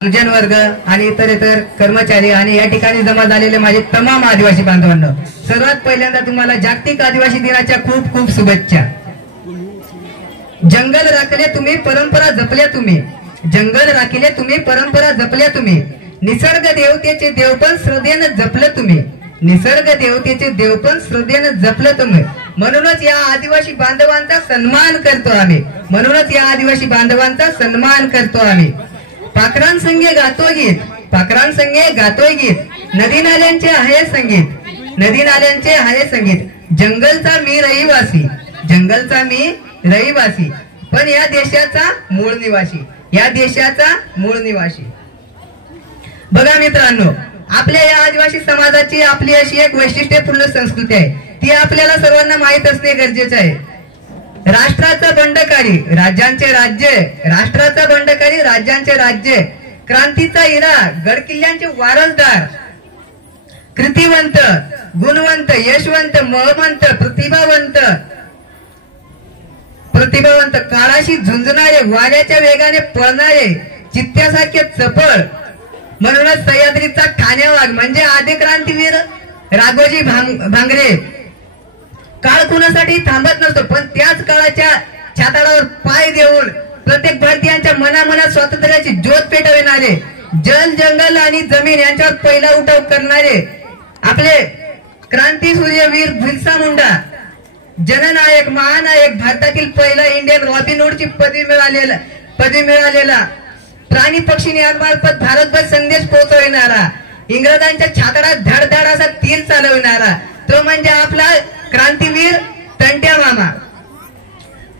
गुरुजन वर्ग आणि इतर कर्मचारी आणि या ठिकाणी जमा झालेले माझे तमाम आदिवासी बांधवांनो, सर्वात पहिल्यांदा तुम्हाला जागतिक आदिवासी दिनाच्या खूप खूप शुभेच्छा। जंगल राखले तुम्ही, परंपरा जपल्या तुम्ही, जंगल राखले तुम्ही, परंपरा जपल्या तुम्ही, निसर्ग देवतेचे देवपण श्रद्धेने जपलं तुम्ही, निसर्ग देवतेचे देवपण श्रद्धेने जपलं तुम्ही। म्हणूनच या आदिवासी बांधवांचा सन्मान करतो आम्ही, म्हणूनच या आदिवासी बांधवांचा सन्मान करतो आम्ही। पाखरांसंगे गातो गीत, पाखरांसंगे गातोय गीत, नदी नाल्यांचे आहे संगीत, नदी नाल्यांचे आहे संगीत। जंगलचा मी रहिवासी, जंगलचा मी रहिवासी, पण या देशाचा मूळ निवासी, या देशाचा मूळ निवासी। बघा मित्रांनो, आपल्या या आदिवासी समाजाची आपली अशी एक वैशिष्ट्यपूर्ण संस्कृती आहे, ती आपल्याला सर्वांना माहित असणे गरजेचे आहे। राष्ट्राचा बंडकारी राज्यांचे राज्य, राष्ट्राचा बंडकारी राज्यांचे राज्य, क्रांतीचा हिरा गडकिल्ल्यांचे वारसदार, कृतिवंत, गुणवंत, यशवंत, महमंत, प्रतिभावंत, प्रतिभावंत, काळाशी झुंजणारे, वाऱ्याच्या वेगाने पळणारे, चित्त्यासारखे चपळ। म्हणूनच सह्याद्रीचा ठाण्यावाग म्हणजे आदी क्रांतीवीर राघोजी भांगरे। काळ कुणासाठी थांबत नसतो, पण त्याच काळाच्या छाताडावर पाय देऊन प्रत्येक भारतीयांच्या मनामनात स्वातंत्र्याची ज्योत पेटविणारे, जल, जंगल आणि जमीन यांच्यावर पहिला उठाव करणारे आपले क्रांती सूर्यवीर बिरसा मुंडा, जननायक, महानायक, भारतातील पहिला इंडियन रॉबिनहूडची पदवी मिळालेला, प्राणी पक्षी नियमांमार्फत भारतभर संदेश पोहोचविणारा, इंग्रजांच्या छाताडात धडधड असा तीर चालविणारा, तो म्हणजे आपला क्रांतीवीर तंट्या मामा।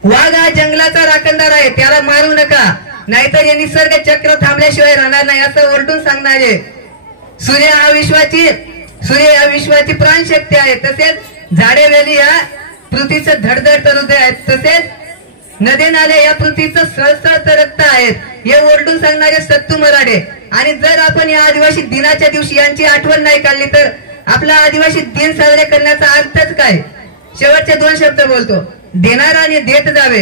वाघ हा जंगलाचा राखणदार आहे, त्याला मारू नका, नाहीतर हे निसर्ग चक्र थांबल्याशिवाय राहणार नाही असं ओरडून सांगणारे। सूर्य या विश्वाची प्राणशक्ती आहे, तसेच झाडे वेली या पृथ्वीचं धडधड हृदय आहेत, तसेच नदी नाले या पृथ्वीचं सळसळ रक्त आहेत, हे ओरडून सांगणारे सत्तू मराठे। आणि जर आपण या आदिवासी दिनाच्या दिवशी यांची आठवण नाही काढली तर आपला आदिवासी दिन साजरे करण्याचा अर्थच काय। शेवटचे दोन शब्द बोलतो, देणाराने देत जावे,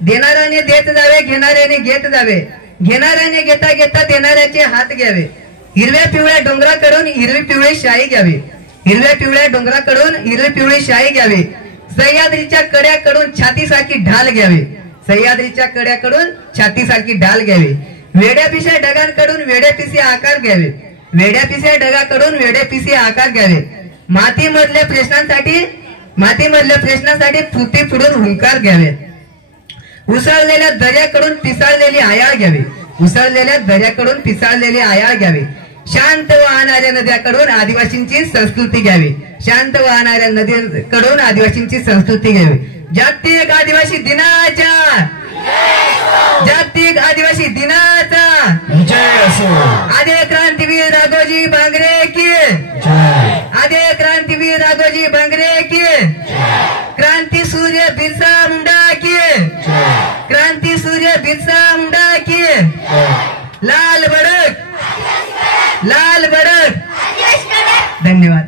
देणाराने देत जावे, घेणाऱ्याने घेत जावे, घेणाऱ्याने घेता घेता देणाऱ्याचे हात घ्यावे, हिरव्या पिवळ्या डोंगराकडून हिरवी पिवळी शाई घ्यावी, हिरव्या पिवळ्या डोंगराकडून हिरवी पिवळी शाई घ्यावी, सह्याद्रीच्या कड्याकडून छातीसारखी ढाल घ्यावी, सह्याद्रीच्या कड्याकडून छातीसारखी ढाल घ्यावी, वेड्यापिशा ढगांकडून वेड्यापिसी आकार घ्यावे, वेड्यापिसी ढगाकडून वेड्यापिसी आकार घ्यावे, मातीमधल्या प्रश्नांसाठी फुटी फुडून हुंकार घ्यावे, उसळलेल्या दर्याकडून पिसाळलेली आयाळ घ्यावी, उसळलेल्या दर्याकडून पिसाळलेली आयाळ घ्यावी, शांत वाहणाऱ्या नद्याकडून आदिवासींची संस्कृती घ्यावी, शांत वाहणाऱ्या नदीकडून आदिवासींची संस्कृती घ्यावी। जागतिक आदिवासी दिनाच्या, जागतिक आदिवासी दिनाचा जय असो। आदि क्रांतीवीर राघोजी भांगरे की जय, आदि क्रांतीवीर राघोजी भांगरे की जय, क्रांती सूर्य बिरसा मुंडा की जय, क्रांती सूर्य बिरसा मुंडा की जय। लाल भडक, लाल भडक। धन्यवाद।